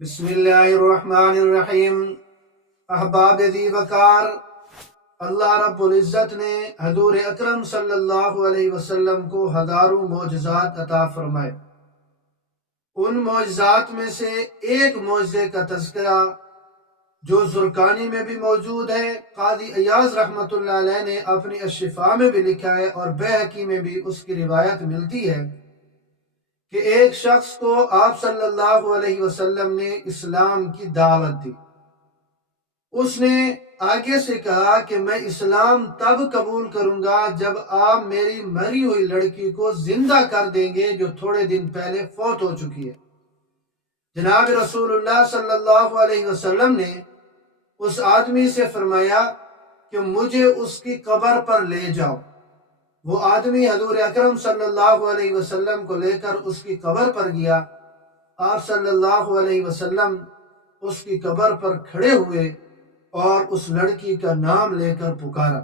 بسم اللہ الرحمن الرحیم۔ احباب دی وقار، اللہ رب العزت نے حضور اکرم صلی اللہ علیہ وسلم کو ہزاروں معجزات عطا فرمائے۔ ان معجزات میں سے ایک معجزے کا تذکرہ جو زرقانی میں بھی موجود ہے، قاضی ایاز رحمۃ اللہ علیہ نے اپنی الشفاء میں بھی لکھا ہے، اور بیہقی میں بھی اس کی روایت ملتی ہے کہ ایک شخص کو آپ صلی اللہ علیہ وسلم نے اسلام کی دعوت دی۔ اس نے آگے سے کہا کہ میں اسلام تب قبول کروں گا جب آپ میری مری ہوئی لڑکی کو زندہ کر دیں گے جو تھوڑے دن پہلے فوت ہو چکی ہے۔ جناب رسول اللہ صلی اللہ علیہ وسلم نے اس آدمی سے فرمایا کہ مجھے اس کی قبر پر لے جاؤ۔ وہ آدمی حضور اکرم صلی اللہ علیہ وسلم کو لے کر اس کی قبر پر گیا۔ آپ صلی اللہ علیہ وسلم اس کی قبر پر کھڑے ہوئے اور اس لڑکی کا نام لے کر پکارا۔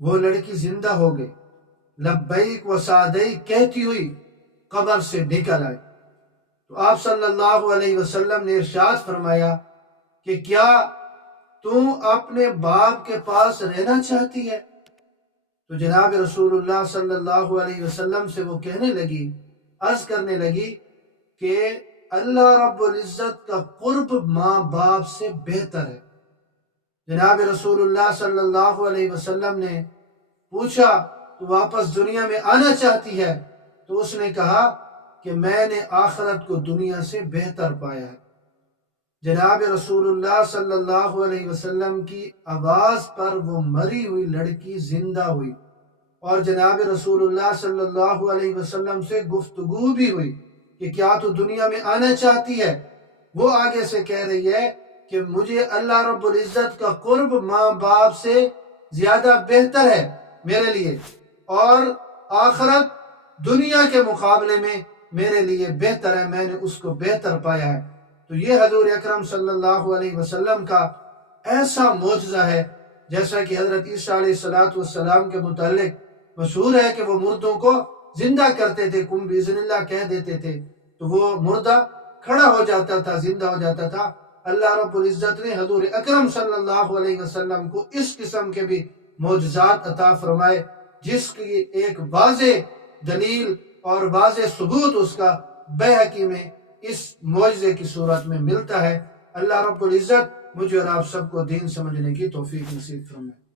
وہ لڑکی زندہ ہو گئی، لبیک و سعدیک کہتی ہوئی قبر سے نکل آئی۔ تو آپ صلی اللہ علیہ وسلم نے ارشاد فرمایا کہ کیا تم اپنے باپ کے پاس رہنا چاہتی ہے؟ تو جناب رسول اللہ صلی اللہ علیہ وسلم سے وہ کہنے لگی، عرض کرنے لگی کہ اللہ رب العزت کا قرب ماں باپ سے بہتر ہے۔ جناب رسول اللہ صلی اللہ علیہ وسلم نے پوچھا تو واپس دنیا میں آنا چاہتی ہے؟ تو اس نے کہا کہ میں نے آخرت کو دنیا سے بہتر پایا ہے۔ جناب رسول اللہ صلی اللہ علیہ وسلم کی آواز پر وہ مری ہوئی لڑکی زندہ ہوئی، اور جناب رسول اللہ صلی اللہ علیہ وسلم سے گفتگو بھی ہوئی کہ کیا تو دنیا میں آنا چاہتی ہے؟ وہ آگے سے کہہ رہی ہے کہ مجھے اللہ رب العزت کا قرب ماں باپ سے زیادہ بہتر ہے میرے لیے، اور آخرت دنیا کے مقابلے میں میرے لیے بہتر ہے، میں نے اس کو بہتر پایا ہے۔ تو یہ حضور اکرم صلی اللہ علیہ وسلم کا ایسا معجزہ ہے، جیسا کہ حضرت عیسیٰ علیہ السلام کے متعلق مشہور ہے کہ وہ مردوں کو زندہ کرتے تھے، کم بإذن اللہ کہہ دیتے تھے تو وہ مردہ کھڑا ہو جاتا تھا، زندہ ہو جاتا تھا۔ اللہ رب العزت نے حضور اکرم صلی اللہ علیہ وسلم کو اس قسم کے بھی معجزات عطا فرمائے، جس کی ایک واضح دلیل اور واضح ثبوت اس کا بیہقی میں اس معجزے کی صورت میں ملتا ہے۔ اللہ رب العزت مجھے اور آپ سب کو دین سمجھنے کی توفیق نصیب فرمائے۔